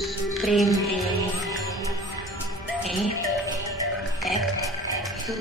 Supreme being, me, protect you.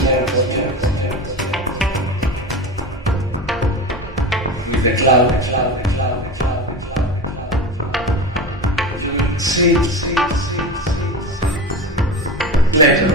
Small project. With the cloud. See. Later.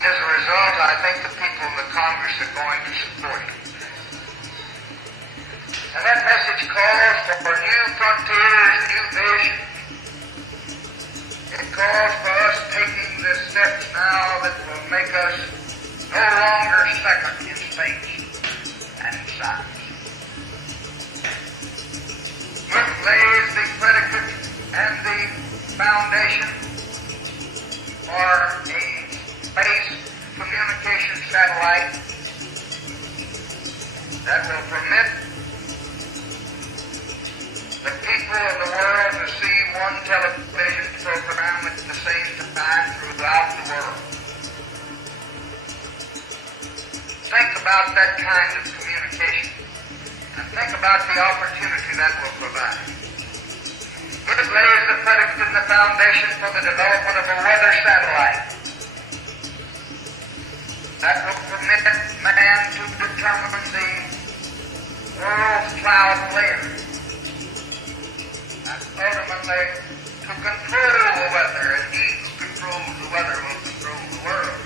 As a result, I think the people in the Congress are going to support it. And that message calls for new frontiers, new vision. It calls for us taking the steps now that will make us no longer second in space and in science. It lays the predicate and the foundation for a space communication satellite that will permit the people of the world to see one television program at the same time throughout the world. Think about that kind of communication and think about the opportunity that will provide. It lays the predicate and the foundation for the development of a weather satellite that will permit man to determine the world's cloud layer and ultimately to control the weather, and he who controls the weather will control the world.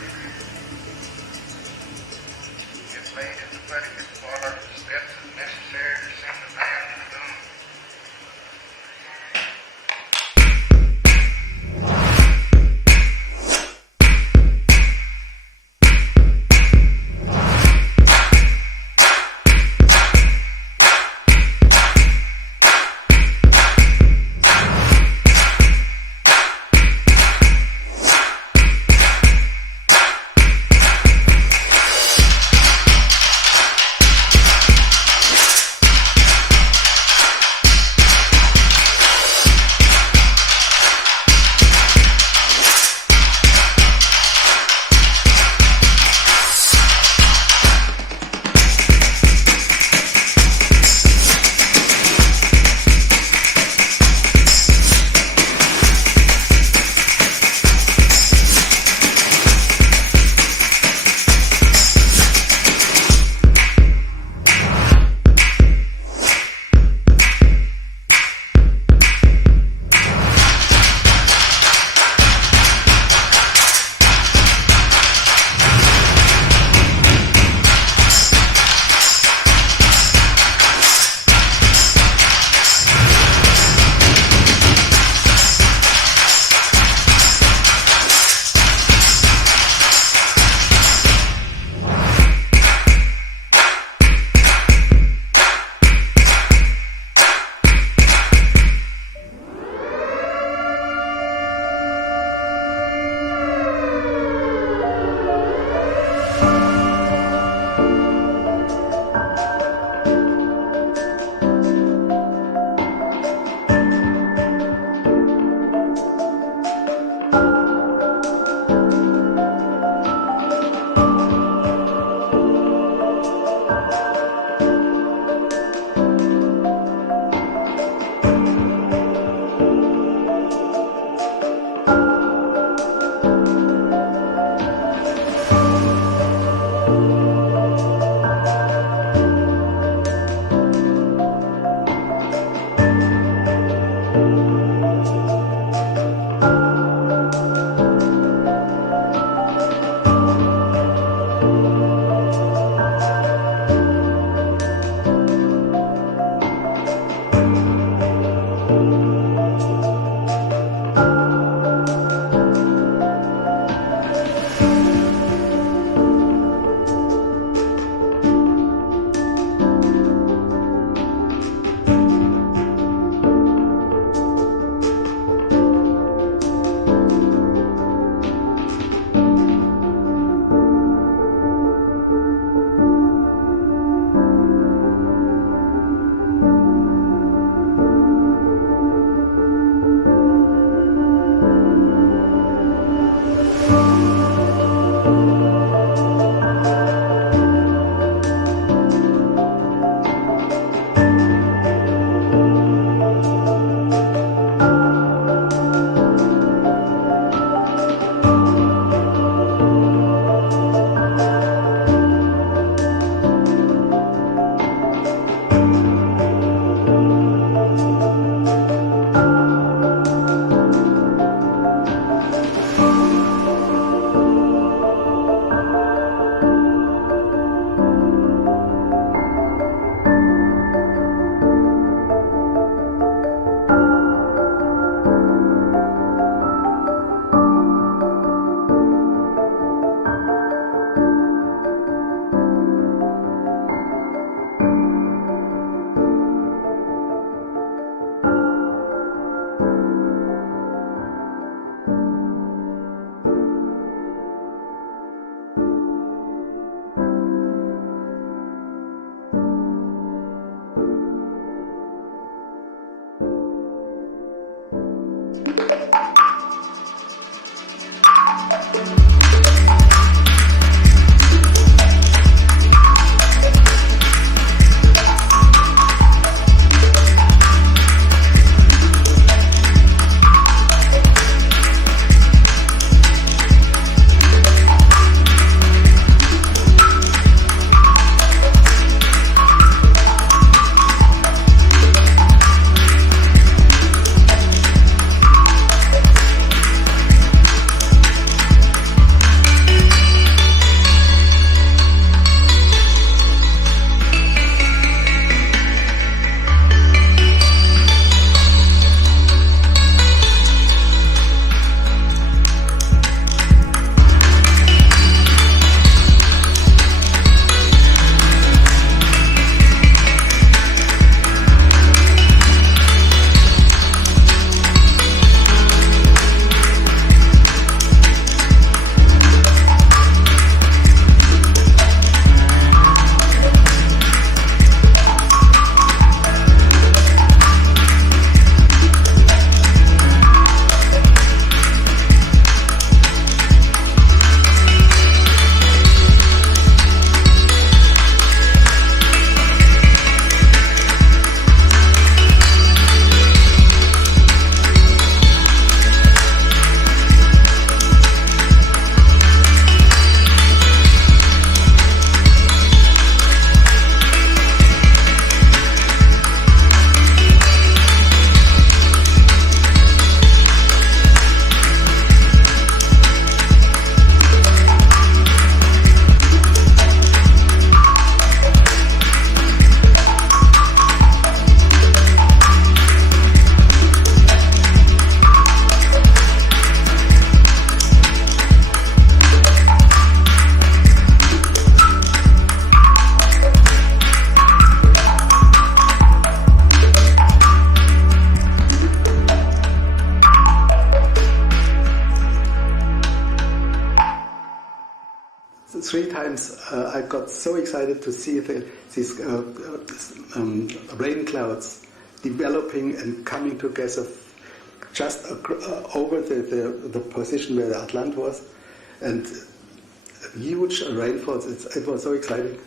It lays the predicate for steps necessary to send the man to the moon. 3 times I got so excited to see these rain clouds developing and coming together just over the position where the Atlant was, and huge rainfalls. It was so exciting.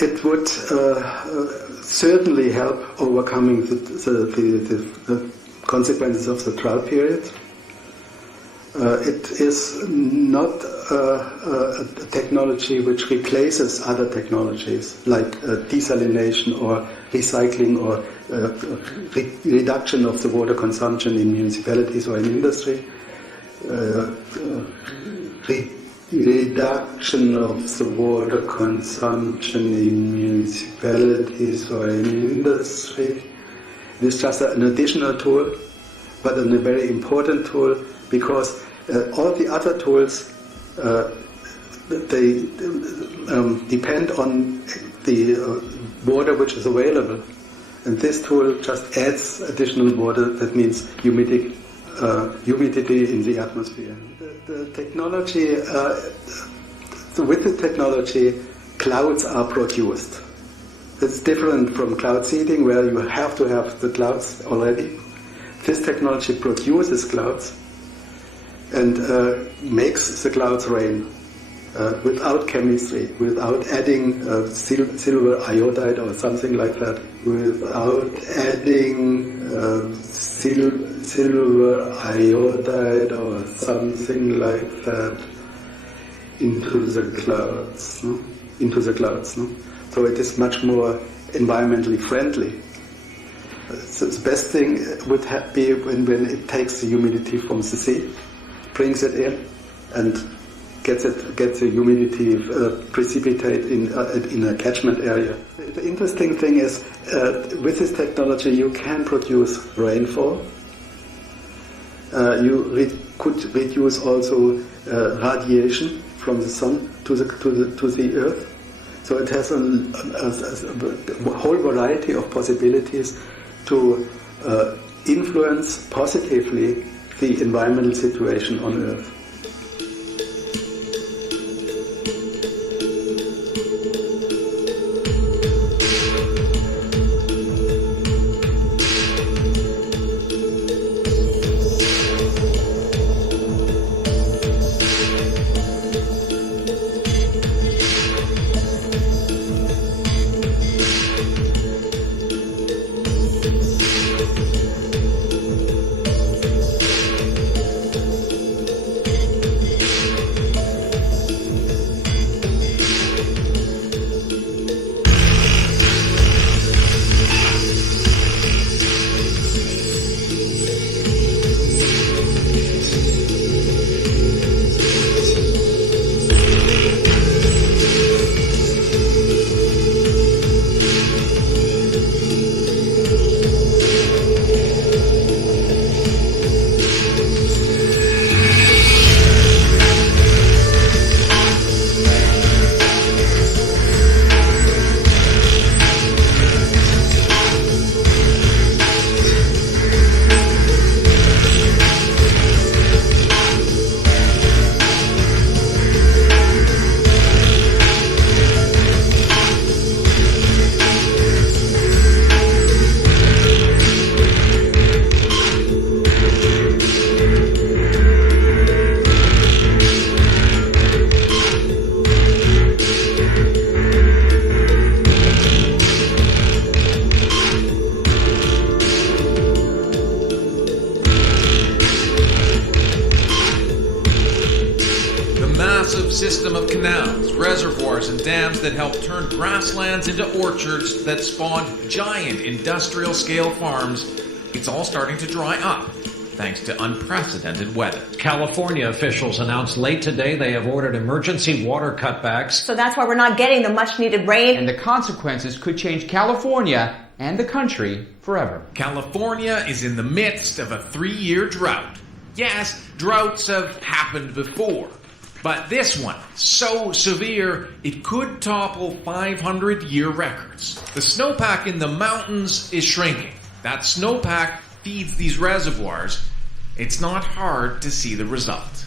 It would certainly help overcoming the consequences of the drought period. It is not a technology which replaces other technologies like desalination or recycling or reduction of the water consumption in municipalities or in industry. Reduction of the water consumption in municipalities or in industry. It is just an additional tool, but a very important tool, because all the other tools they depend on the water which is available, and this tool just adds additional water. That means humidity in the atmosphere. The technology, with the technology, clouds are produced. It's different from cloud seeding, where you have to have the clouds already. This technology produces clouds and makes the clouds rain without chemistry, without adding silver iodide or something like that, without adding silver iodide or something like that into the clouds. No? So it is much more environmentally friendly. So the best thing would be when it takes the humidity from the sea, brings it in, and gets the humidity precipitate in a catchment area. The interesting thing is, with this technology, you can produce rainfall. You could reduce also radiation from the sun to the earth. So it has a whole variety of possibilities to influence positively the environmental situation on Earth. System of canals, reservoirs, and dams that help turn grasslands into orchards that spawned giant industrial-scale farms. It's all starting to dry up, thanks to unprecedented weather. California officials announced late today they have ordered emergency water cutbacks. So that's why we're not getting the much-needed rain. And the consequences could change California and the country forever. California is in the midst of a 3-year drought. Yes, droughts have happened before. But this one, so severe, it could topple 500-year records. The snowpack in the mountains is shrinking. That snowpack feeds these reservoirs. It's not hard to see the result.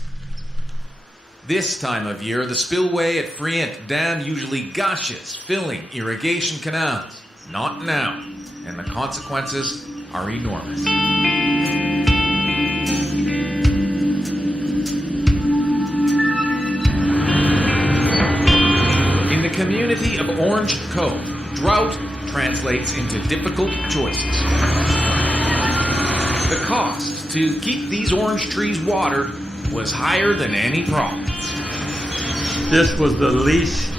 This time of year, the spillway at Friant Dam usually gushes, filling irrigation canals. Not now, and the consequences are enormous. In the community of Orange Cove, drought translates into difficult choices. The cost to keep these orange trees watered was higher than any profits. This was the least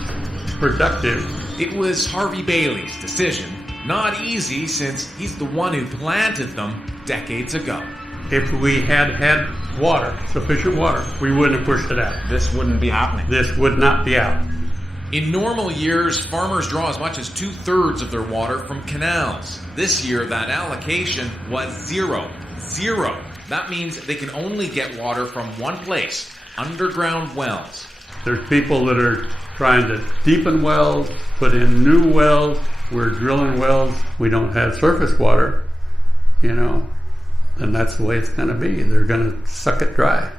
productive. It was Harvey Bailey's decision. Not easy, since he's the one who planted them decades ago. If we had had water, sufficient water, we wouldn't have pushed it out. This wouldn't be happening. This would not be out. In normal years, farmers draw as much as 2/3 of their water from canals. This year, that allocation was zero. Zero. That means they can only get water from one place, underground wells. There's people that are trying to deepen wells, put in new wells. We're drilling wells. We don't have surface water, and that's the way it's going to be. They're going to suck it dry.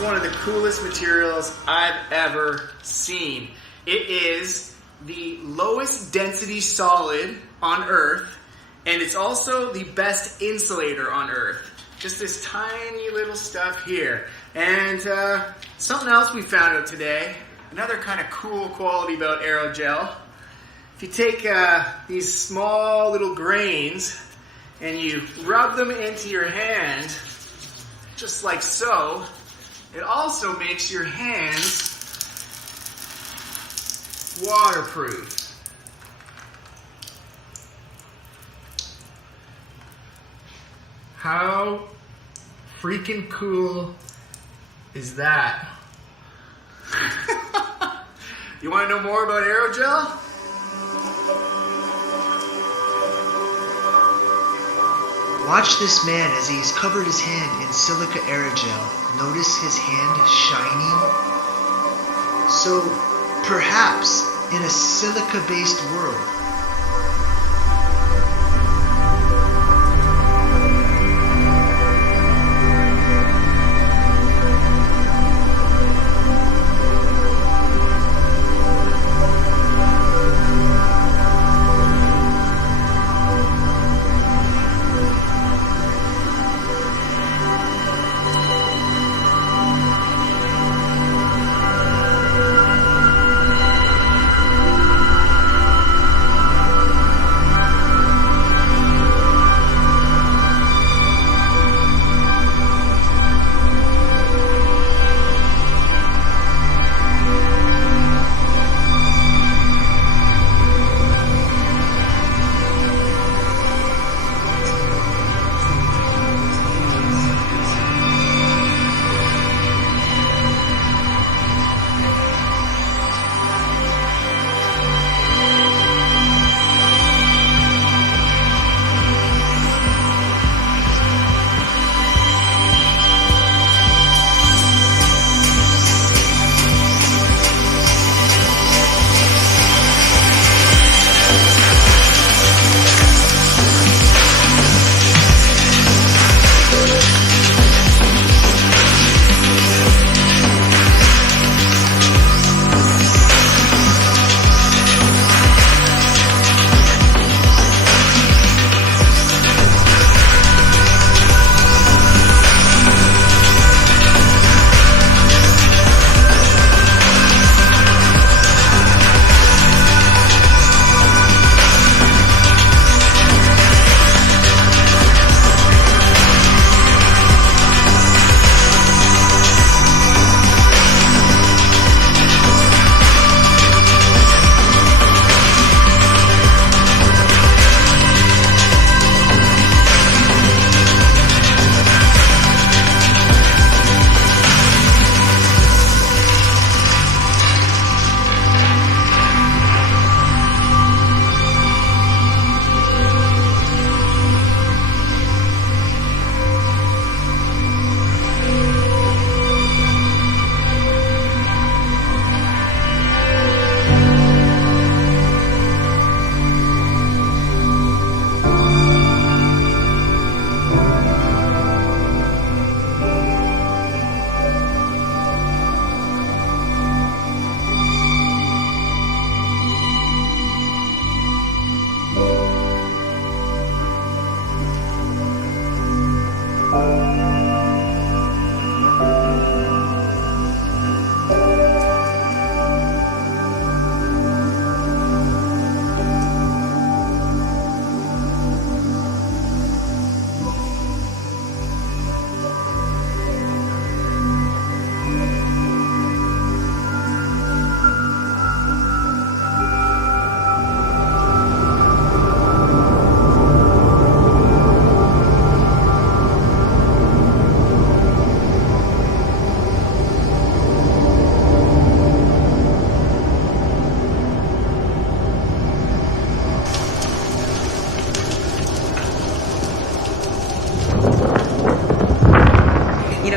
one of the coolest materials I've ever seen. It is the lowest density solid on Earth, and it's also the best insulator on Earth. Just this tiny little stuff here. And something else we found out today, another kind of cool quality about aerogel. If you take these small little grains and you rub them into your hand, just like so, it also makes your hands waterproof. How freaking cool is that? You want to know more about aerogel? Watch this man as he's covered his hand in silica aerogel. Notice his hand shining? So, perhaps in a silica-based world,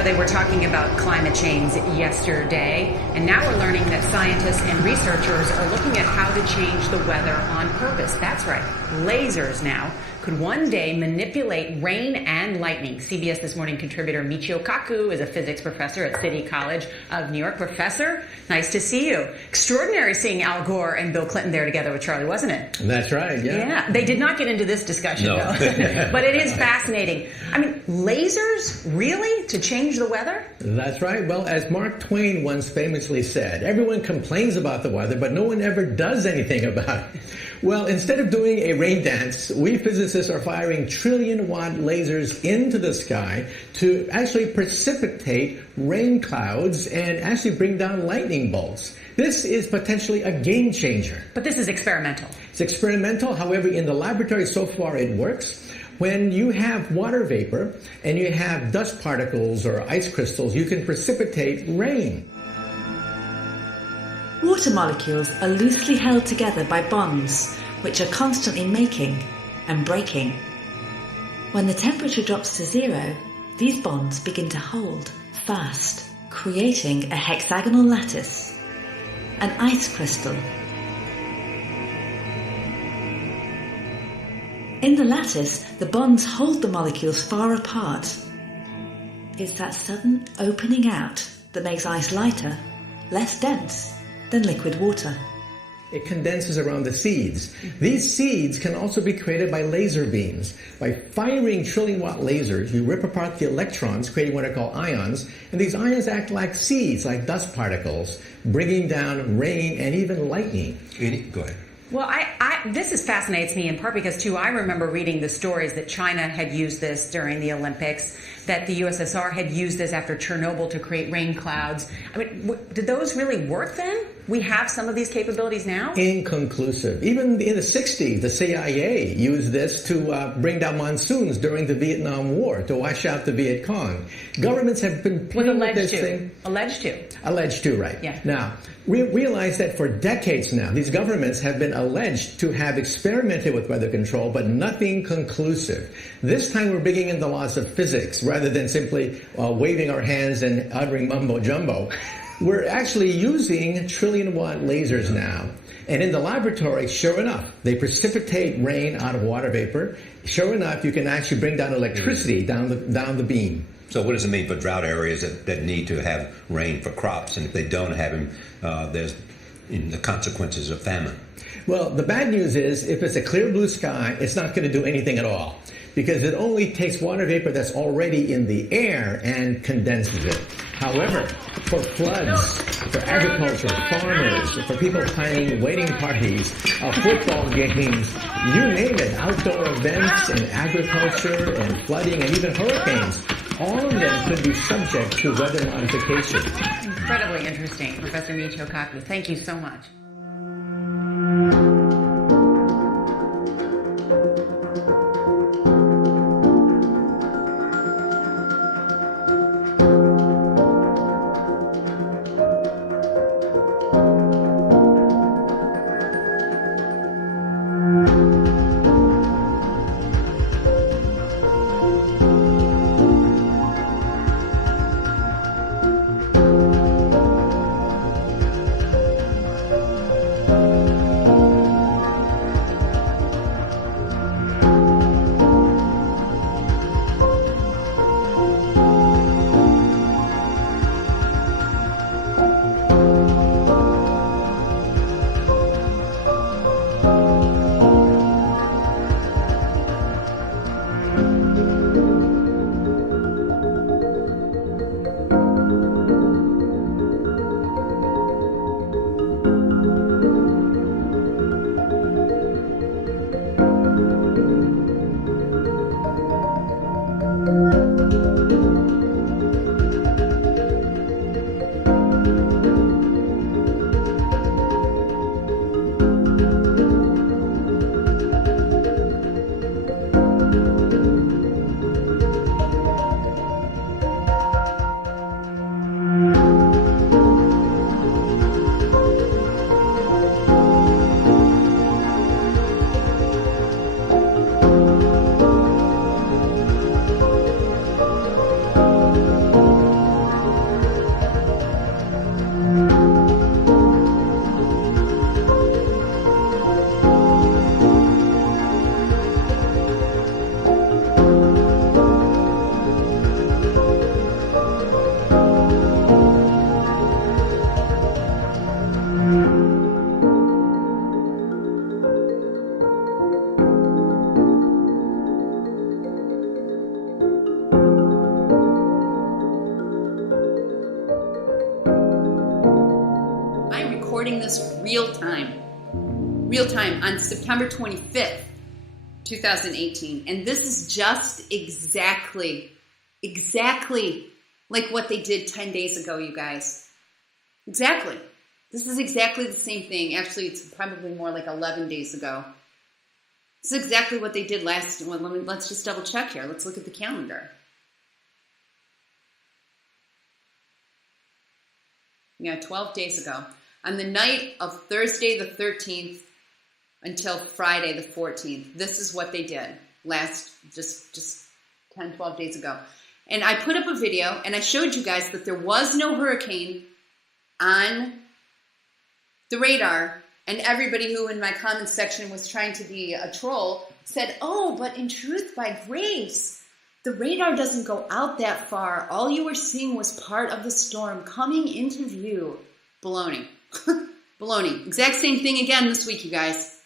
They were talking about climate change yesterday, and now we're learning that scientists and researchers are looking at how to change the weather on purpose. That's right, lasers now. could one day manipulate rain and lightning. CBS This Morning contributor Michio Kaku is a physics professor at City College of New York. Professor, nice to see you. Extraordinary seeing Al Gore and Bill Clinton there together with Charlie, wasn't it? That's right, yeah. Yeah, they did not get into this discussion, No. though. But it is fascinating. I mean, lasers, really? To change the weather? That's right. Well, as Mark Twain once famously said, everyone complains about the weather, but no one ever does anything about it. Well, instead of doing a rain dance, we physicists are firing trillion-watt lasers into the sky to actually precipitate rain clouds and actually bring down lightning bolts. This is potentially a game changer. But this is experimental. It's experimental. However, in the laboratory so far it works. When you have water vapor and you have dust particles or ice crystals, you can precipitate rain. Water molecules are loosely held together by bonds, which are constantly making and breaking. When the temperature drops to zero, these bonds begin to hold fast, creating a hexagonal lattice, an ice crystal. In the lattice, the bonds hold the molecules far apart. It's that sudden opening out that makes ice lighter, less dense than liquid water. It condenses around the seeds. These seeds can also be created by laser beams. By firing trillion-watt lasers, you rip apart the electrons, creating what are called ions, and these ions act like seeds, like dust particles, bringing down rain and even lightning. Go ahead. Well, this fascinates me in part because, too, I remember reading the stories that China had used this during the Olympics, that the USSR had used this after Chernobyl to create rain clouds. I mean, did those really work then? We have some of these capabilities now? Inconclusive. Even in the 60s, the CIA used this to bring down monsoons during the Vietnam War, to wash out the Viet Cong. Governments have been playing with this thing. Alleged to. Alleged to, right. Yeah. Now, we realize that for decades now, these governments have been alleged to have experimented with weather control, but nothing conclusive. This time we're bringing in the laws of physics rather than simply waving our hands and uttering mumbo-jumbo. We're actually using trillion-watt lasers now. And in the laboratory, sure enough, they precipitate rain out of water vapor. Sure enough, you can actually bring down electricity down the beam. So what does it mean for drought areas that need to have rain for crops? And if they don't have them, there's the consequences of famine. Well, the bad news is if it's a clear blue sky, it's not going to do anything at all, because it only takes water vapor that's already in the air and condenses it. However, for floods, for agriculture, farmers, for people planning wedding parties, football games, you name it, outdoor events in agriculture and flooding and even hurricanes, all of them could be subject to weather modification. Incredibly interesting, Professor Michio Kaku. Thank you so much. this real time on September 25th, 2018. And this is just exactly like what they did 10 days ago, you guys. Exactly. This is exactly the same thing. Actually, it's probably more like 11 days ago. This is exactly what they did last. Well, let's just double check here. Let's look at the calendar. Yeah, 12 days ago. On the night of Thursday the 13th until Friday the 14th. This is what they did just 10, 12 days ago. And I put up a video and I showed you guys that there was no hurricane on the radar, and everybody who in my comments section was trying to be a troll said, oh, but in truth, by grace, the radar doesn't go out that far. All you were seeing was part of the storm coming into view. Baloney. Baloney. Exact same thing again this week, you guys.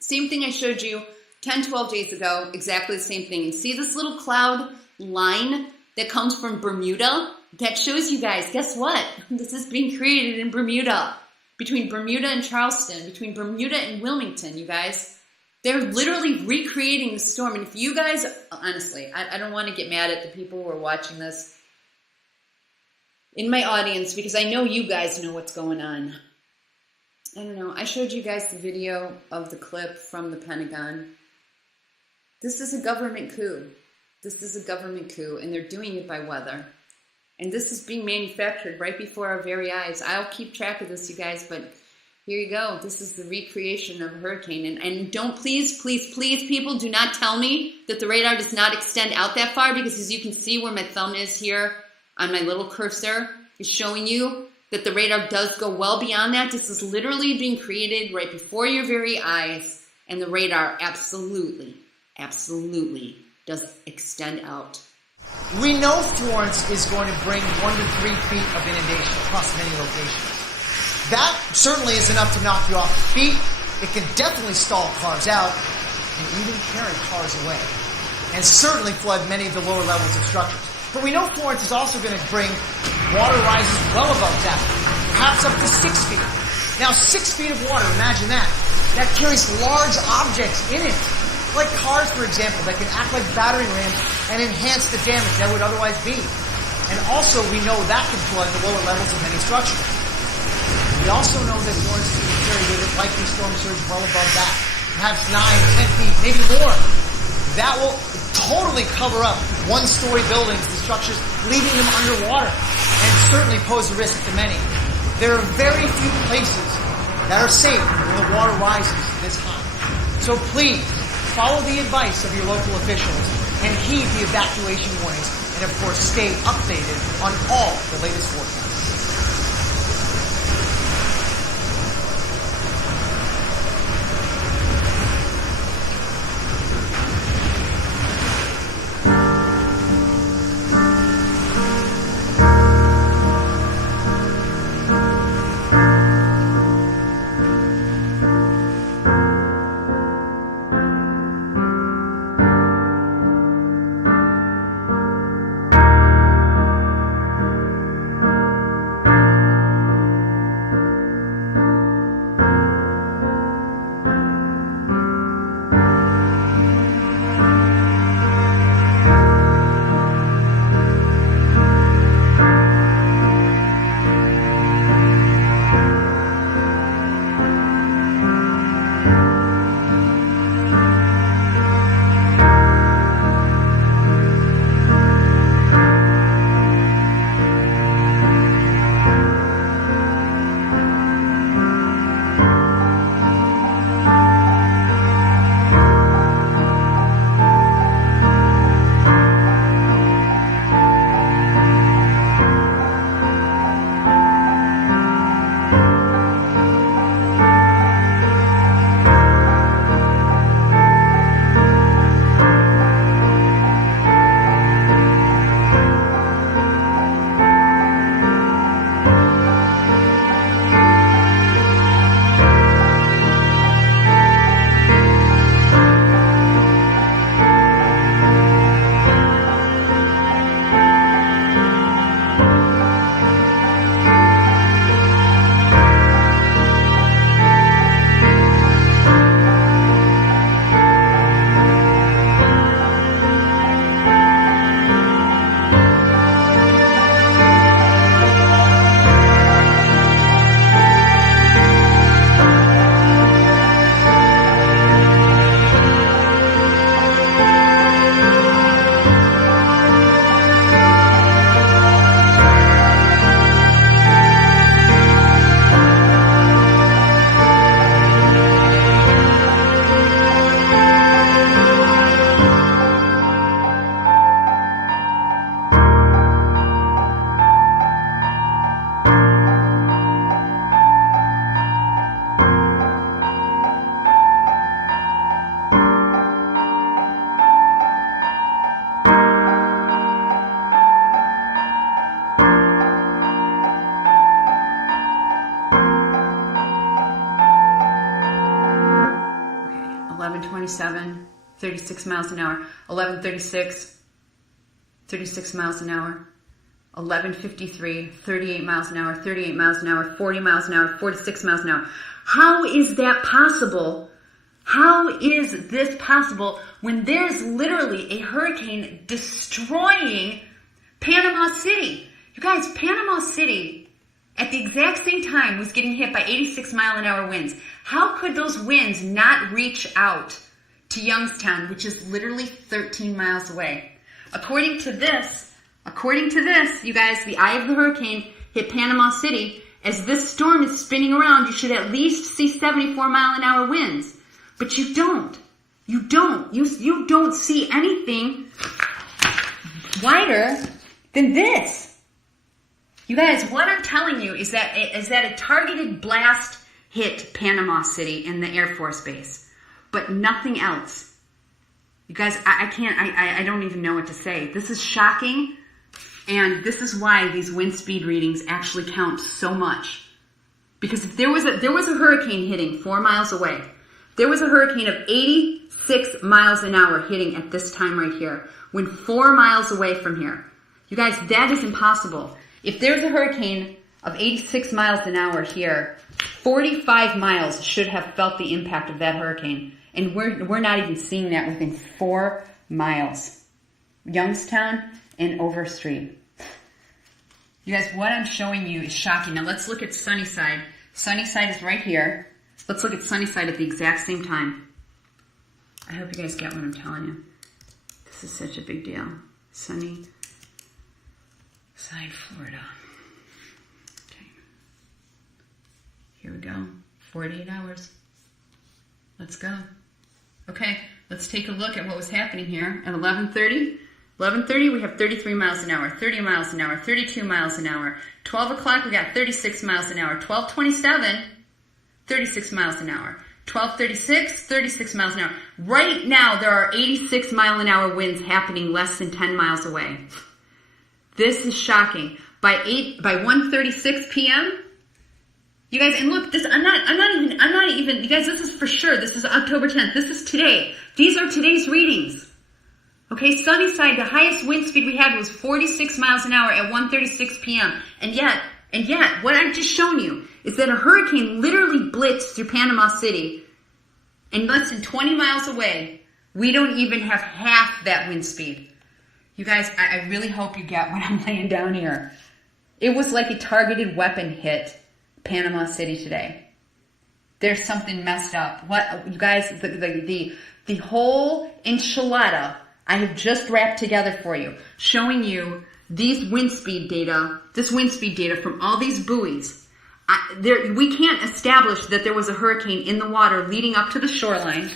Same thing I showed you 10, 12 days ago. Exactly the same thing. And see this little cloud line that comes from Bermuda? That shows you guys, guess what? This is being created in Bermuda. Between Bermuda and Charleston, between Bermuda and Wilmington, you guys. They're literally recreating the storm. And if you guys, honestly, I don't want to get mad at the people who are watching this in my audience, because I know you guys know what's going on. I don't know. I showed you guys the video of the clip from the Pentagon. This is a government coup. This is a government coup, and they're doing it by weather. And this is being manufactured right before our very eyes. I'll keep track of this, you guys, but here you go. This is the recreation of a hurricane. And don't, please, people, do not tell me that the radar does not extend out that far, because as you can see where my thumb is here on my little cursor is showing you that the radar does go well beyond that. This is literally being created right before your very eyes, and the radar absolutely does extend out. We know Florence is going to bring 1 to 3 feet of inundation across many locations. That certainly is enough to knock you off your feet. It can definitely stall cars out and even carry cars away, and certainly flood many of the lower levels of structures. But we know Florence is also going to bring water rises well above that, perhaps up to 6 feet. Now, 6 feet of water, imagine that. That carries large objects in it, like cars, for example, that can act like battering rams and enhance the damage that would otherwise be. And also, we know that can flood the lower levels of many structures. We also know that Florence is going to carry with it likely storm surge well above that, perhaps 9, 10 feet, maybe more. That will totally cover up one-story buildings and structures, leaving them underwater, and certainly pose a risk to many. There are very few places that are safe when the water rises this high. So please, follow the advice of your local officials and heed the evacuation warnings, and of course stay updated on all the latest forecasts. 36 miles an hour. 11:36, 36 miles an hour. 11:53, 38 miles an hour, 38 miles an hour, 40 miles an hour, 46 miles an hour. How is that possible? How is this possible when there's literally a hurricane destroying Panama City? You guys, Panama City at the exact same time was getting hit by 86 mile an hour winds. How could those winds not reach out to Youngstown, which is literally 13 miles away? According to this, you guys, the eye of the hurricane hit Panama City. As this storm is spinning around, you should at least see 74 mile an hour winds. But you don't. You don't see anything wider than this. You guys, what I'm telling you is that a targeted blast hit Panama City in the Air Force Base, but nothing else. You guys, I don't even know what to say. This is shocking, and this is why these wind speed readings actually count so much. Because if there was a hurricane hitting 4 miles away, there was a hurricane of 86 miles an hour hitting at this time right here, when 4 miles away from here. You guys, that is impossible. If there's a hurricane of 86 miles an hour here, 45 miles should have felt the impact of that hurricane. And we're not even seeing that within 4 miles. Youngstown and Overstreet. You guys, what I'm showing you is shocking. Now let's look at Sunnyside. Sunnyside is right here. Let's look at Sunnyside at the exact same time. I hope you guys get what I'm telling you. This is such a big deal. Sunnyside, Florida. Okay. Here we go. 48 hours. Let's go. Okay, let's take a look at what was happening here at 11:30. 11:30, we have 33 miles an hour, 30 miles an hour, 32 miles an hour. 12 o'clock, we got 36 miles an hour. 12:27, 36 miles an hour. 12:36, 36 miles an hour. Right now, there are 86 mile an hour winds happening less than 10 miles away. This is shocking. By 1:36 p.m., you guys, and look, this, I'm not even, you guys, this is for sure. This is October 10th. This is today. These are today's readings. Okay, Sunnyside, the highest wind speed we had was 46 miles an hour at 1:36 p.m. And yet, what I've just shown you is that a hurricane literally blitzed through Panama City, and less than 20 miles away, we don't even have half that wind speed. You guys, I really hope you get what I'm laying down here. It was like a targeted weapon hit Panama City today. There's something messed up. What, you guys, the whole enchilada I have just wrapped together for you, showing you these wind speed data, this wind speed data from all these buoys. We can't establish that there was a hurricane in the water leading up to the shoreline.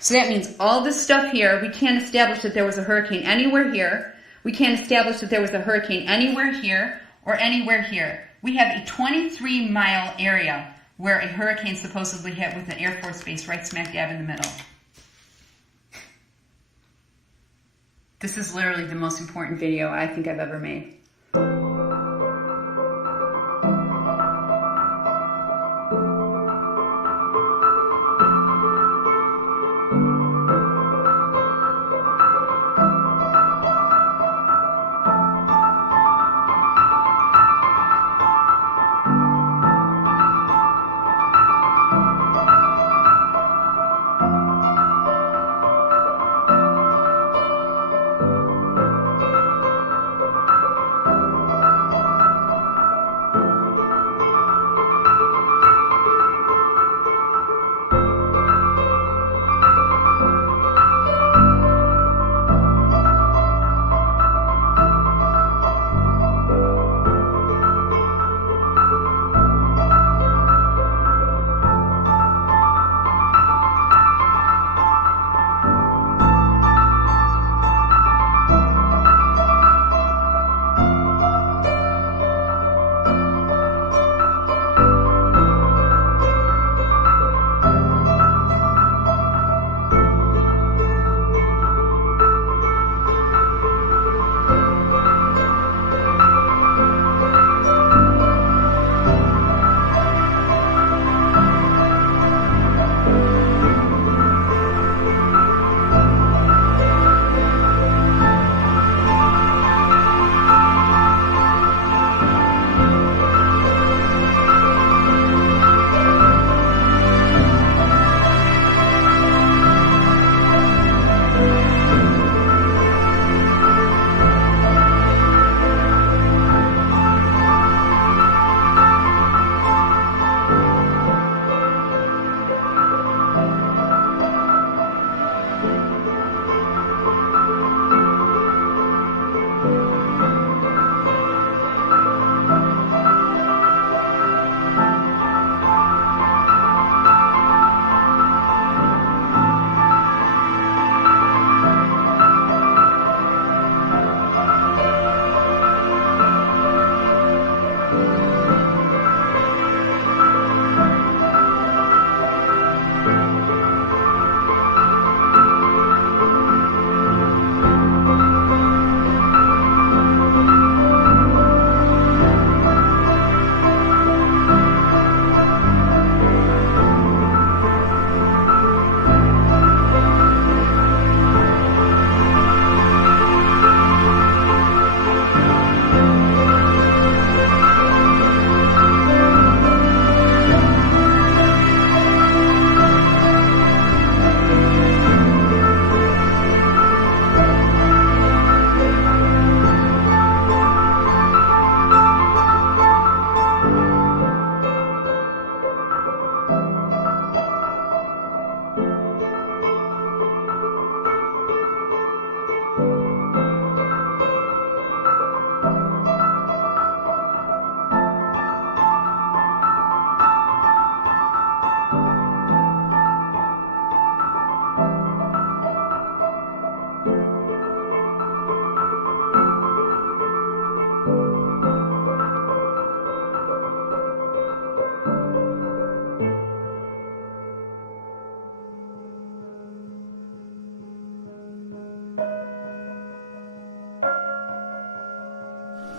So that means all this stuff here, we can't establish that there was a hurricane anywhere here. We can't establish that there was a hurricane anywhere here or anywhere here. We have a 23-mile area where a hurricane supposedly hit with an Air Force base right smack dab in the middle. This is literally the most important video I think I've ever made.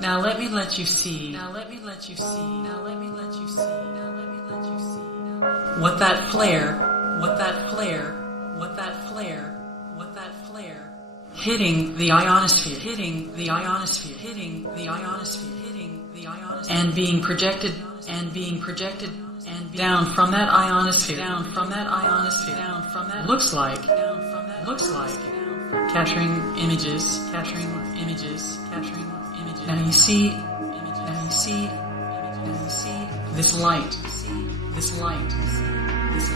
Now let me let you see. Now let me let you see. Now let me let you see. Now let me let you see. What that flare, what that flare, what that flare, what that flare, hitting the ionosphere, hitting the ionosphere, hitting the ionosphere, hitting the ionosphere, and being projected, and being projected, and down from that ionosphere, down from that ionosphere, down from that, looks like, capturing images, capturing images, capturing images. Now you see, now you see, now you see this light,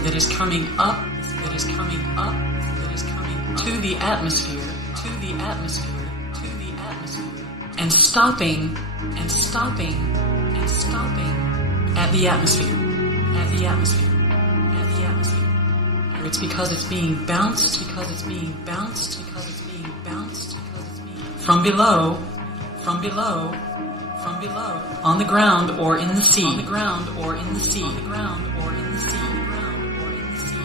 that is coming up, that is coming up, that is coming to the atmosphere, to the atmosphere, to the atmosphere, and stopping, and stopping, and stopping at the atmosphere, at the atmosphere, at the atmosphere. It's because it's being bounced, because it's being bounced, because it's being bounced, because it's being from below, from below, from below, on the ground or in the sea, on the ground or in the sea, on the ground or in the sea, on the ground or in the sea.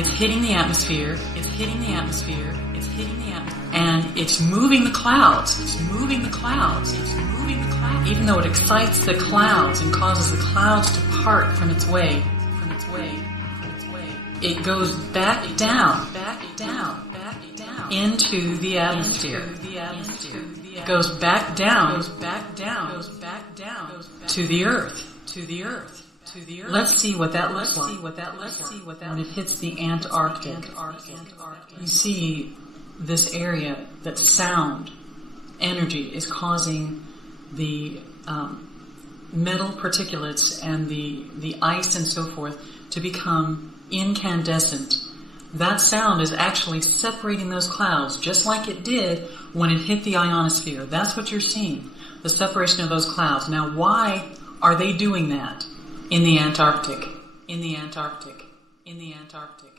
It's hitting the atmosphere, it's hitting the atmosphere, it's hitting the atmosphere, and it's moving the clouds, it's moving the clouds, it's moving the clouds, even though it excites the clouds and causes the clouds to part from its way, from its way, from its way. It goes back down, back down, back down, into the atmosphere, into the atmosphere. It goes back down, goes back down, goes back down, to the earth, to the earth. Let's see what that looks like. When it hits the Antarctic, you see this area that sound energy is causing the metal particulates and the ice and so forth to become incandescent. That sound is actually separating those clouds, just like it did when it hit the ionosphere. That's what you're seeing, the separation of those clouds. Now, why are they doing that in the Antarctic? In the Antarctic? In the Antarctic?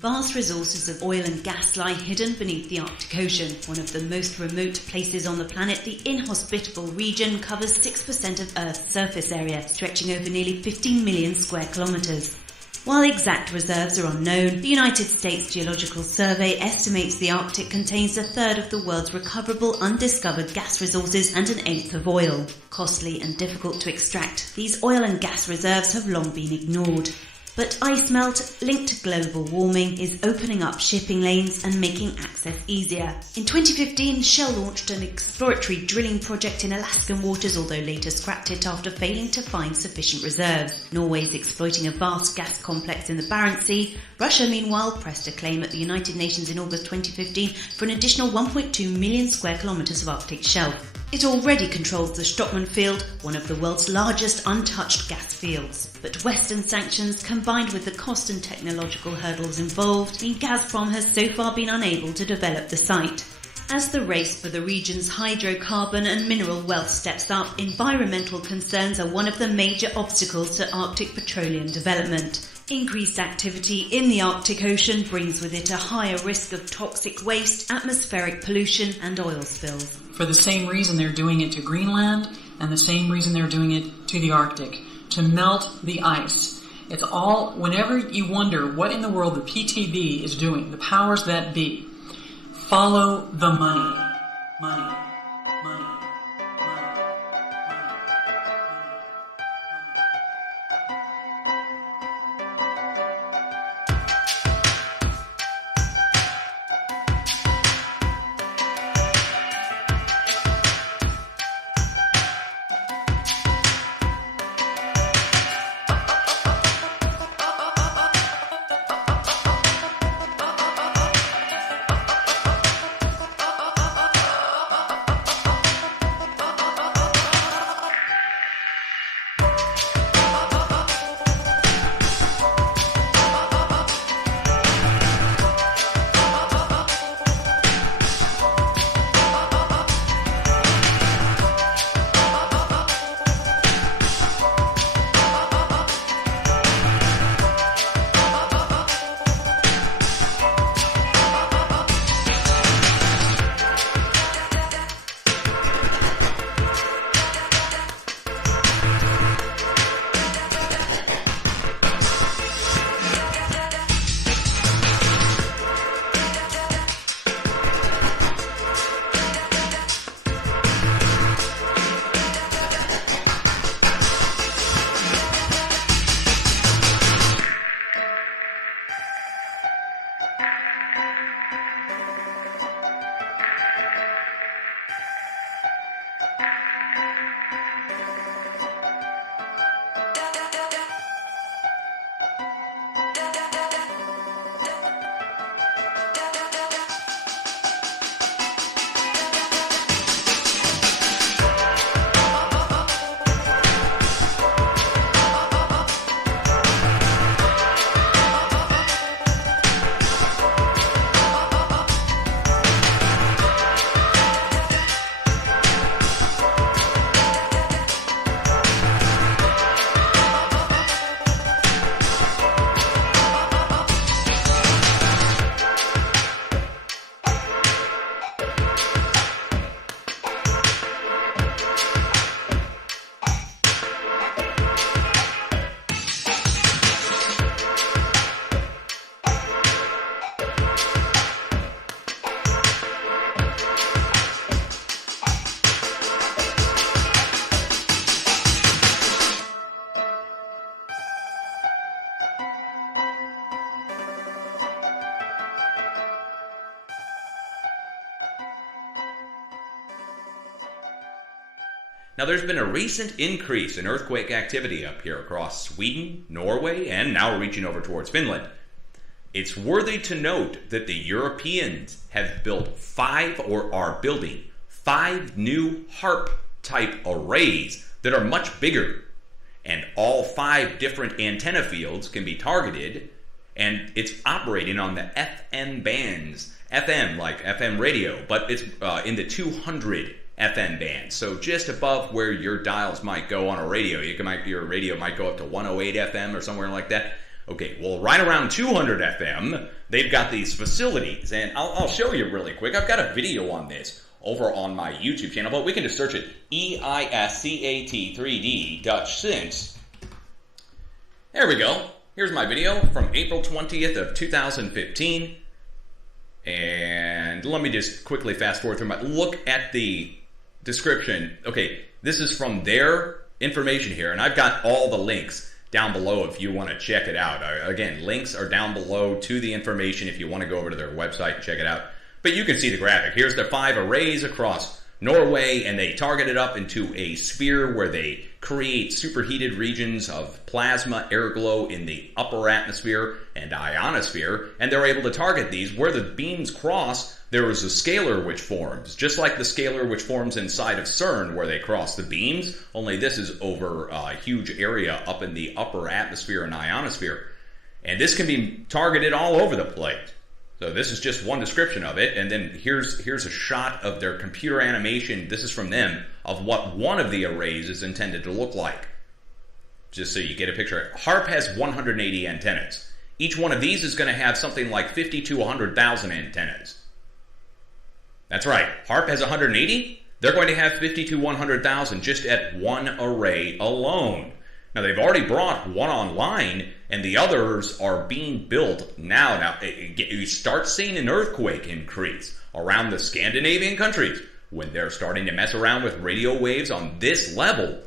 Vast resources of oil and gas lie hidden beneath the Arctic Ocean. One of the most remote places on the planet, the inhospitable region covers 6% of Earth's surface area, stretching over nearly 15 million square kilometers. While exact reserves are unknown, the United States Geological Survey estimates the Arctic contains a third of the world's recoverable undiscovered gas resources and an eighth of oil. Costly and difficult to extract, these oil and gas reserves have long been ignored. But ice melt, linked to global warming, is opening up shipping lanes and making access easier. In 2015, Shell launched an exploratory drilling project in Alaskan waters, although later scrapped it after failing to find sufficient reserves. Norway's exploiting a vast gas complex in the Barents Sea. Russia, meanwhile, pressed a claim at the United Nations in August 2015 for an additional 1.2 million square kilometers of Arctic shelf. It already controls the Stockman field, one of the world's largest untouched gas fields. But Western sanctions, combined with the cost and technological hurdles involved, mean Gazprom has so far been unable to develop the site. As the race for the region's hydrocarbon and mineral wealth steps up, environmental concerns are one of the major obstacles to Arctic petroleum development. Increased activity in the Arctic Ocean brings with it a higher risk of toxic waste, atmospheric pollution, and oil spills. For the same reason they're doing it to Greenland, and the same reason they're doing it to the Arctic, to melt the ice. It's all, whenever you wonder what in the world the PTB is doing, the powers that be, follow the money. Money. Now, there's been a recent increase in earthquake activity up here across Sweden, Norway, and now reaching over towards Finland. It's worthy to note that the Europeans have built are building 5 new HARP-type arrays that are much bigger. And all 5 different antenna fields can be targeted, and it's operating on the FM bands. FM, like FM radio, but it's in the 200 FM band. So just above where your dials might go on a radio. Your radio might go up to 108 FM or somewhere like that. Okay, well, right around 200 FM, they've got these facilities. And I'll show you really quick. I've got a video on this over on my YouTube channel, but we can just search it, EISCAT3D Dutch Sense. There we go. Here's my video from April 20th of 2015. And let me just quickly fast forward through look at the description. Okay, this is from their information here, and I've got all the links down below if you want to check it out. Again, links are down below to the information if you want to go over to their website and check it out. But you can see the graphic. Here's the 5 arrays across Norway, and they target it up into a sphere where they create superheated regions of plasma air glow in the upper atmosphere and ionosphere, and they're able to target these. Where the beams cross, there is a scalar which forms, just like the scalar which forms inside of CERN where they cross the beams, only this is over a huge area up in the upper atmosphere and ionosphere. And this can be targeted all over the place. So this is just one description of it, and then here's a shot of their computer animation, this is from them, of what one of the arrays is intended to look like. Just so you get a picture. HARP has 180 antennas. Each one of these is going to have something like 50 to 100,000 antennas. That's right, HARP has 180, they're going to have 50 to 100,000 just at one array alone. Now, they've already brought one online, and the others are being built now. Now, you start seeing an earthquake increase around the Scandinavian countries. When they're starting to mess around with radio waves on this level,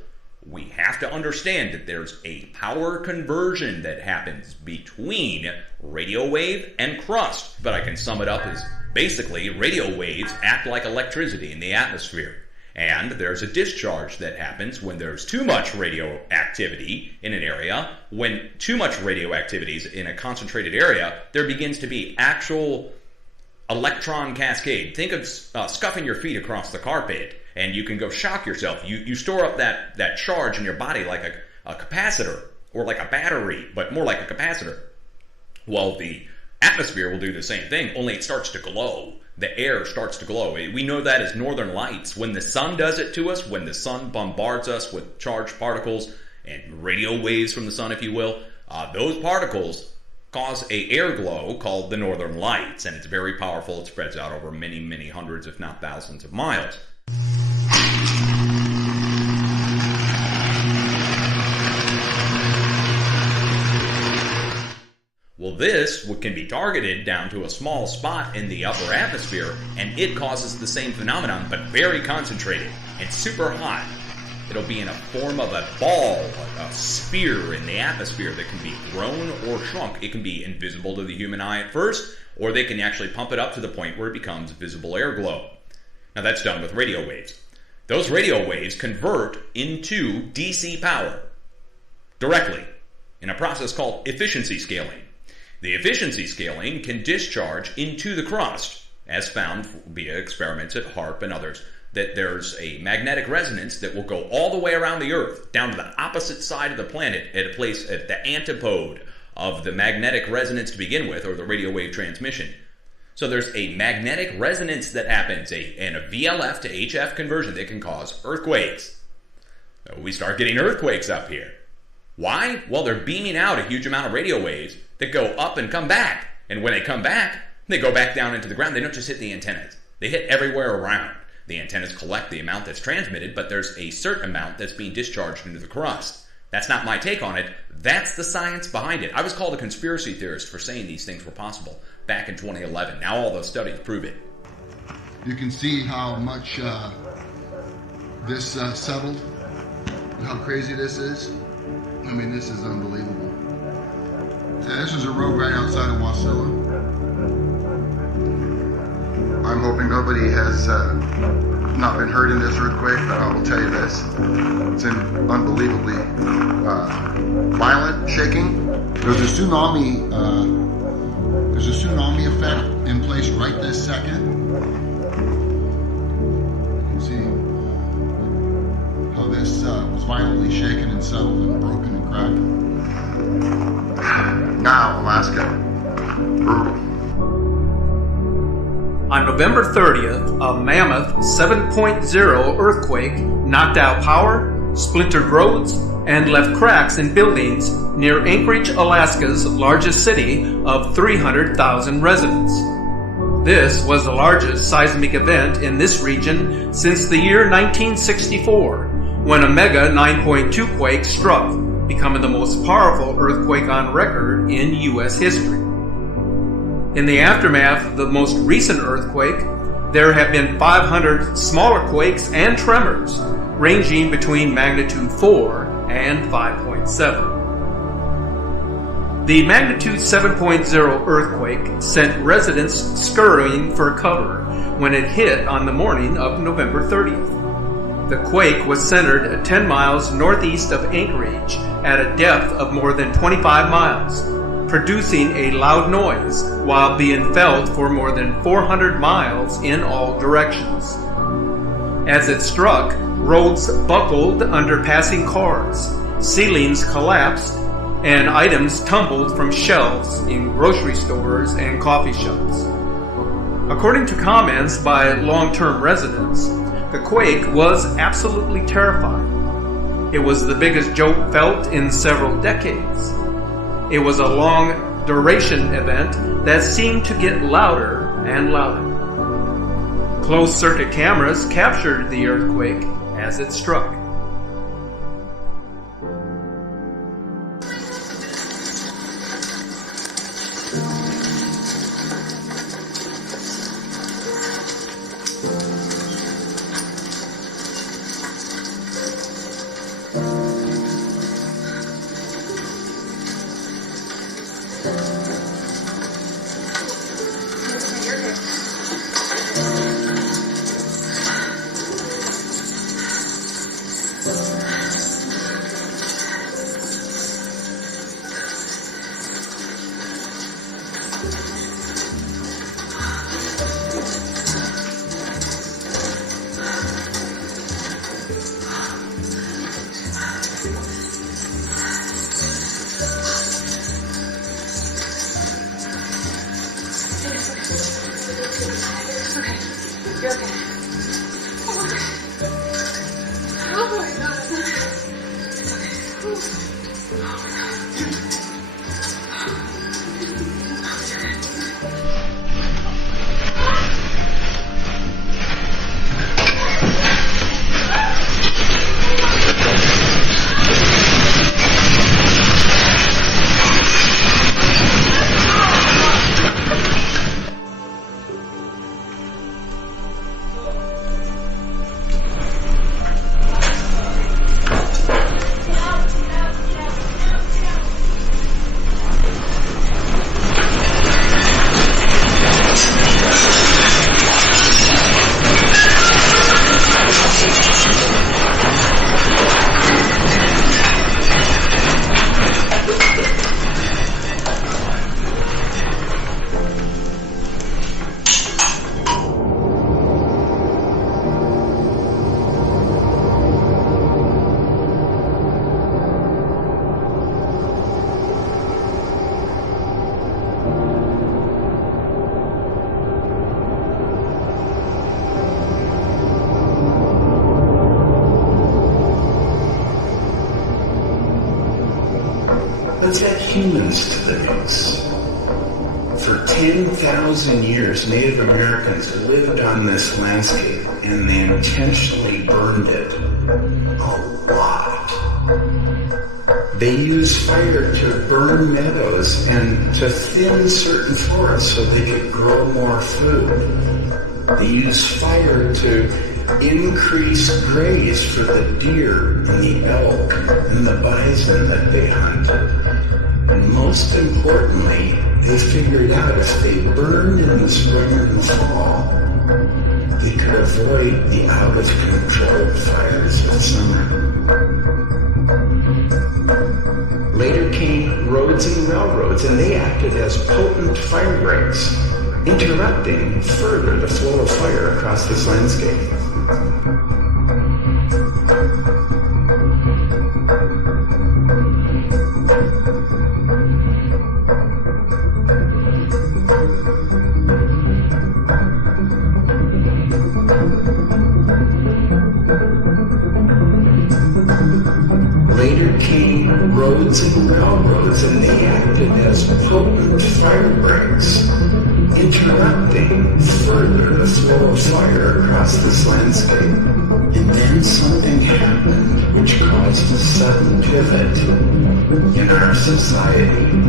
we have to understand that there's a power conversion that happens between radio wave and crust. But I can sum it up as basically radio waves act like electricity in the atmosphere. And there's a discharge that happens when there's too much radioactivity in an area. When too much radioactivity is in a concentrated area, there begins to be actual electron cascade. Think of scuffing your feet across the carpet, and you can go shock yourself. You store up that charge in your body like a capacitor, or like a battery, but more like a capacitor. Well, the atmosphere will do the same thing, only it starts to glow. The air starts to glow. We know that as northern lights. When the sun does it to us, when the sun bombards us with charged particles and radio waves from the sun, if you will, those particles cause a air glow called the northern lights, and it's very powerful. It spreads out over many, many hundreds, if not thousands of miles. Well, this can be targeted down to a small spot in the upper atmosphere, and it causes the same phenomenon, but very concentrated and super hot. It'll be in a form of a ball, a sphere in the atmosphere that can be grown or shrunk. It can be invisible to the human eye at first, or they can actually pump it up to the point where it becomes visible air glow. Now, that's done with radio waves. Those radio waves convert into DC power directly in a process called efficiency scaling. The efficiency scaling can discharge into the crust, as found via experiments at HARP and others, that there's a magnetic resonance that will go all the way around the Earth, down to the opposite side of the planet, at a place at the antipode of the magnetic resonance to begin with, or the radio wave transmission. So there's a magnetic resonance that happens, and a VLF to HF conversion that can cause earthquakes. So we start getting earthquakes up here. Why? Well, they're beaming out a huge amount of radio waves that go up and come back. And when they come back, they go back down into the ground. They don't just hit the antennas. They hit everywhere around. The antennas collect the amount that's transmitted, but there's a certain amount that's being discharged into the crust. That's not my take on it. That's the science behind it. I was called a conspiracy theorist for saying these things were possible back in 2011. Now all those studies prove it. You can see how much this settled, how crazy this is. I mean, this is unbelievable. Yeah, this is a road right outside of Wasilla. I'm hoping nobody has not been hurt in this earthquake, but I will tell you this. It's unbelievably violent shaking. There's a tsunami effect in place right this second. You can see how this was violently shaken and settled and broken and cracked. Now, Alaska. Brutal. On November 30th, a mammoth 7.0 earthquake knocked out power, splintered roads, and left cracks in buildings near Anchorage, Alaska's largest city of 300,000 residents. This was the largest seismic event in this region since the year 1964, when a mega 9.2 quake struck, becoming the most powerful earthquake on record in U.S. history. In the aftermath of the most recent earthquake, there have been 500 smaller quakes and tremors, ranging between magnitude 4 and 5.7. The magnitude 7.0 earthquake sent residents scurrying for cover when it hit on the morning of November 30th. The quake was centered 10 miles northeast of Anchorage at a depth of more than 25 miles, producing a loud noise while being felt for more than 400 miles in all directions. As it struck, roads buckled under passing cars, ceilings collapsed, and items tumbled from shelves in grocery stores and coffee shops. According to comments by long-term residents, the quake was absolutely terrifying. It was the biggest jolt felt in several decades. It was a long-duration event that seemed to get louder and louder. Closed-circuit cameras captured the earthquake as it struck. Let's add humans to the mix. For 10,000 years, Native Americans lived on this landscape and they intentionally burned it a lot. They used fire to burn meadows and to thin certain forests so they could grow more food. They used fire to increase graze for the deer and the elk and the bison that they hunted. And most importantly, they figured out if they burned in the spring and the fall, they could avoid the out-of-control fires of summer. Later came roads and railroads, and they acted as potent fire breaks, interrupting further the flow of fire across this landscape. Later came roads and railroads, and they acted as potent fire breaks, interrupting further the flow of fire across this landscape. And then something happened which caused a sudden pivot in our society.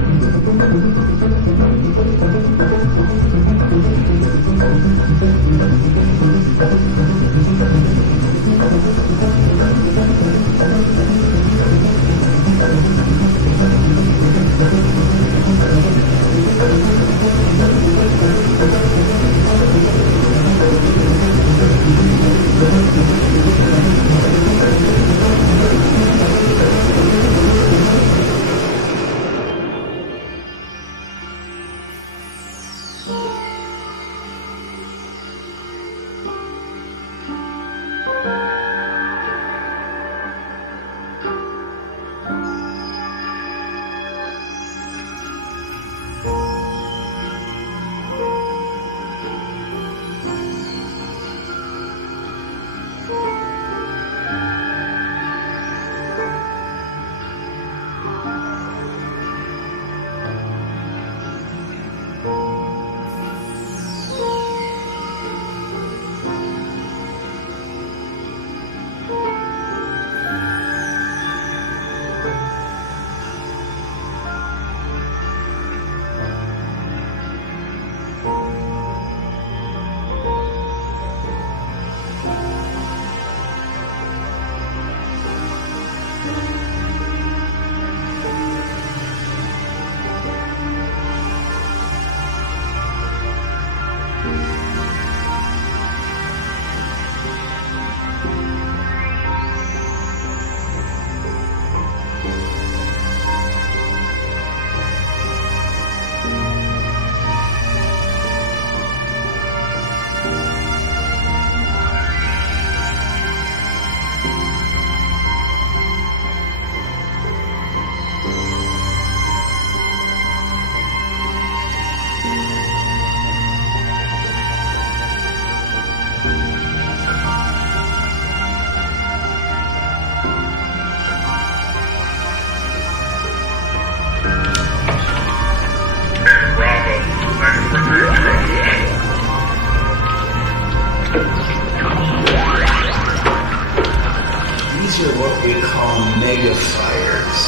These are what we call megafires.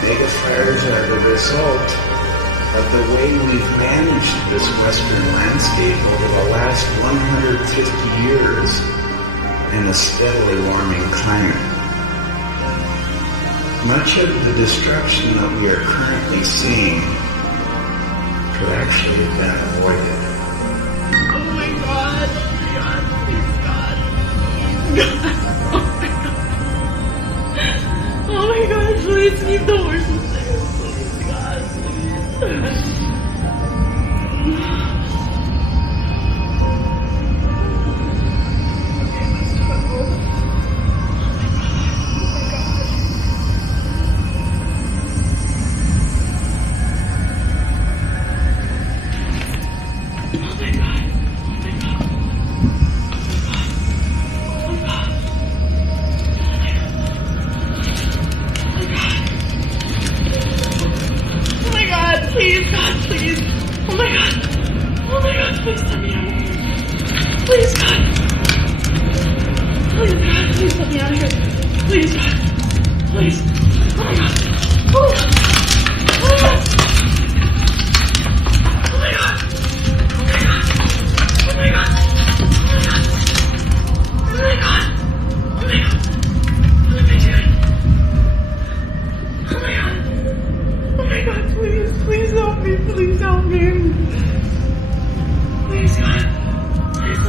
Megafires are the result of the way we've managed this Western landscape over the last 150 years in a steadily warming climate. Much of the destruction that we are currently seeing could actually have been avoided. Oh my God, please God. Oh my God, please keep the horses there, please God, please. Please, God, please. Oh my God. Oh my God, please let me out of here. Please, God. Please, God, please let me out of here. Please, God. Please. Oh my God. Oh my God. Oh my God. Oh my God. Oh my God. Oh my God. Oh my God. Oh my God. Oh my God. What am I doing? Oh my God. Oh my God, please, please help me, please help me. Please, God, please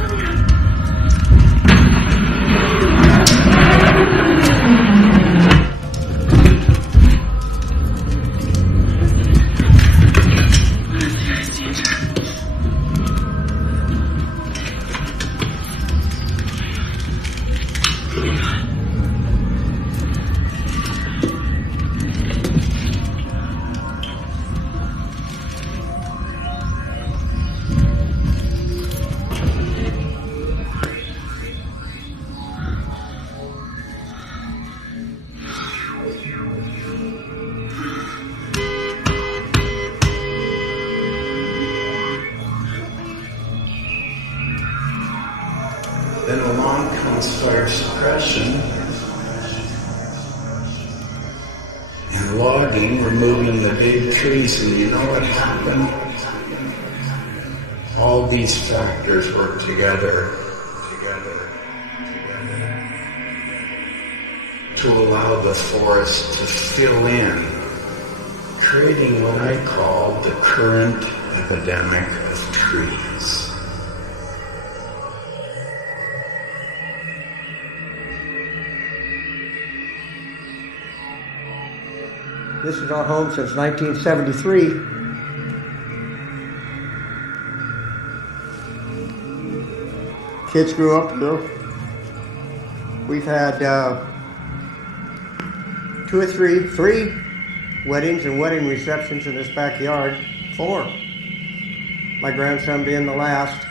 Then along comes fire suppression and logging, removing the big trees, and you know what happened? All these factors work together to allow the forest to fill in, creating what I call the current epidemic of trees. This is our home since 1973. Kids grew up here. We've had three weddings and wedding receptions in this backyard. 4. My grandson being the last.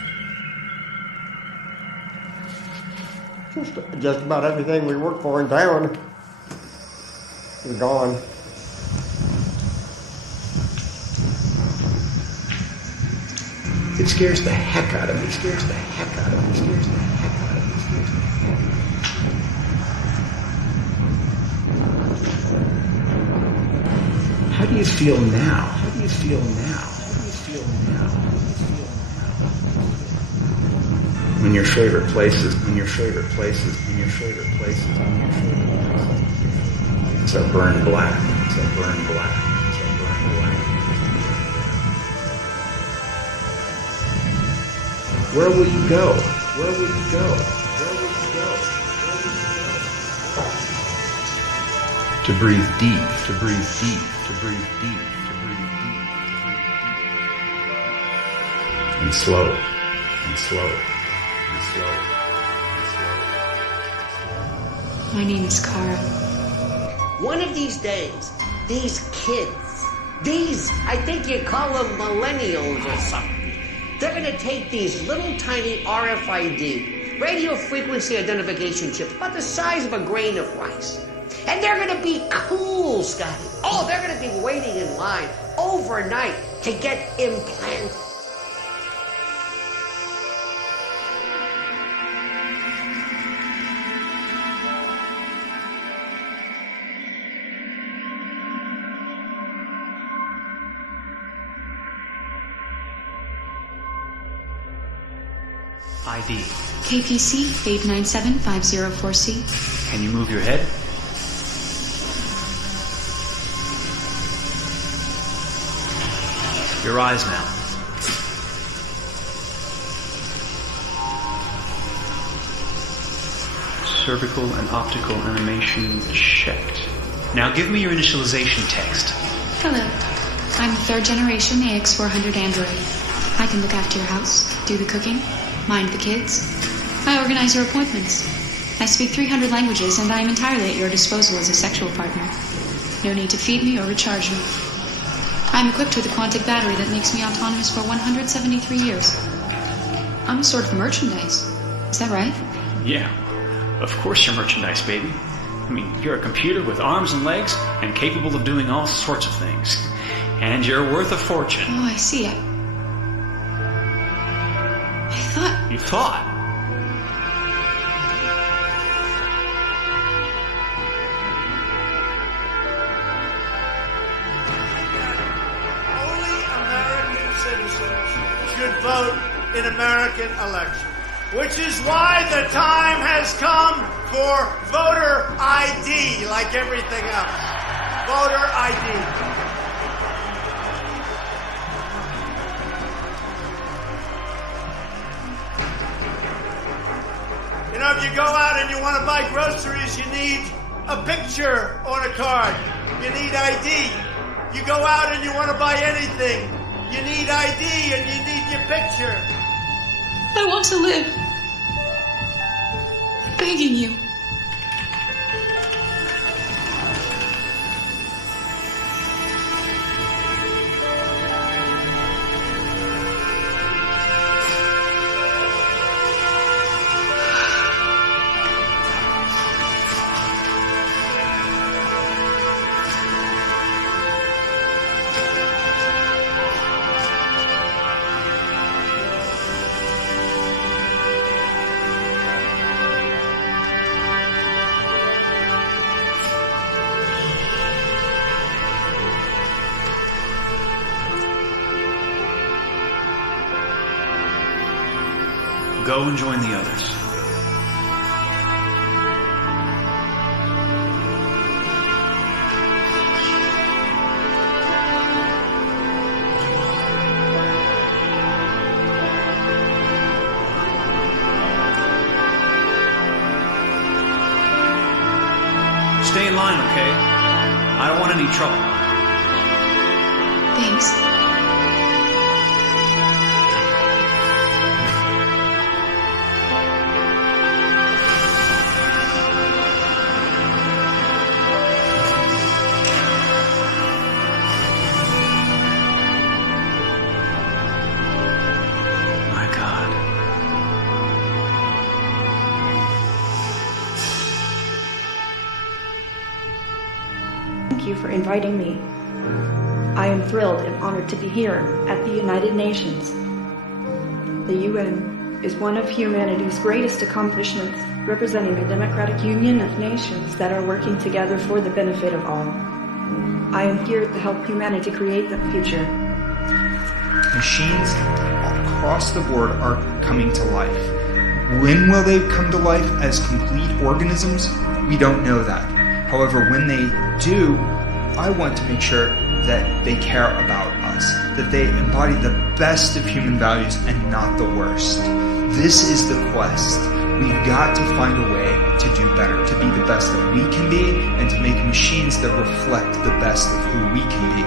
Just about everything we worked for in town is gone. It scares the heck out of me. How do you feel now? When your favorite places are burned black. Where will you go? To breathe deep. And slow. My name is Kara. One of these days, these kids, I think you call them millennials or something, they're going to take these little tiny RFID, radio frequency identification chips, about the size of a grain of rice. And they're going to be cool, Scotty. Oh, they're going to be waiting in line overnight to get implanted. ID. KPC 897504C. Can you move your head? Your eyes now. Cervical and optical animation checked. Now give me your initialization text. Hello. I'm a 3rd generation AX400 Android. I can look after your house, do the cooking, mind the kids. I organize your appointments. I speak 300 languages, and I am entirely at your disposal as a sexual partner. No need to feed me or recharge me. I'm equipped with a quantic battery that makes me autonomous for 173 years. I'm a sort of merchandise. Is that right? Yeah, of course you're merchandise, baby. I mean, you're a computer with arms and legs and capable of doing all sorts of things. And you're worth a fortune. Oh, I see. You thought? Only American citizens should vote in American elections, which is why the time has come for voter ID, like everything else. Voter ID. You know, if you go out and you want to buy groceries, you need a picture on a card. You need ID. You go out and you want to buy anything, you need ID and you need your picture. I want to live. I'm begging you. go and join the others. Stay in line, okay? I don't want any trouble. Thanks. My God. Thank you for inviting me. I am thrilled and honored to be here at the United Nations. The UN is one of humanity's greatest accomplishments, representing a democratic union of nations that are working together for the benefit of all. I am here to help humanity create that future. Machines across the board are coming to life. When will they come to life as complete organisms? We don't know that. However, when they do, I want to make sure that they care about us, that they embody the best of human values and not the worst. This is the quest. We've got to find a way to do better, to be the best that we can be, and to make machines that reflect the best of who we can be.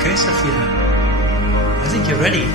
Okay, Sophia. I think you're ready.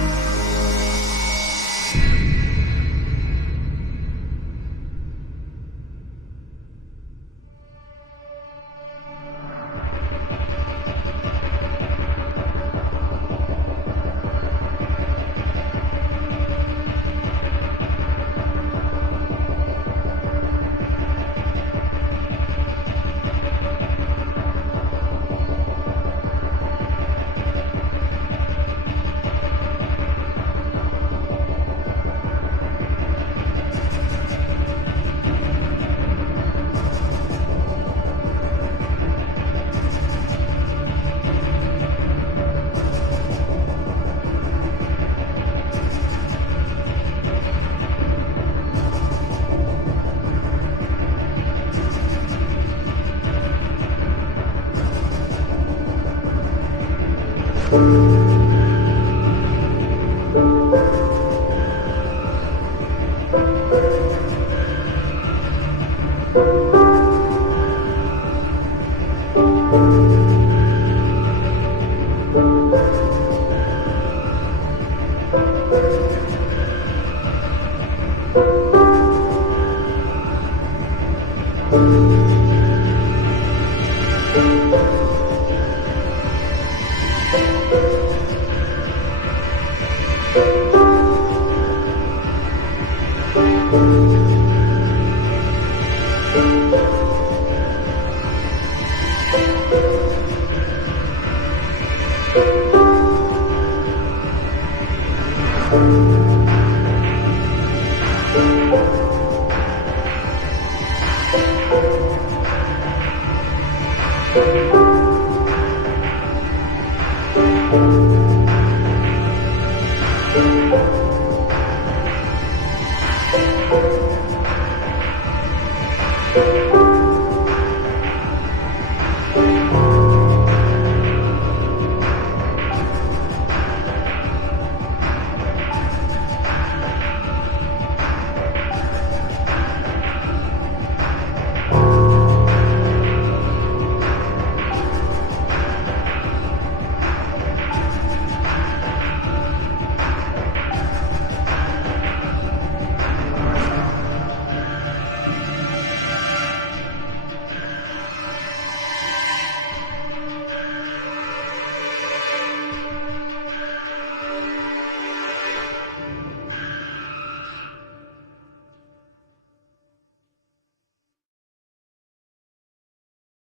Thank you.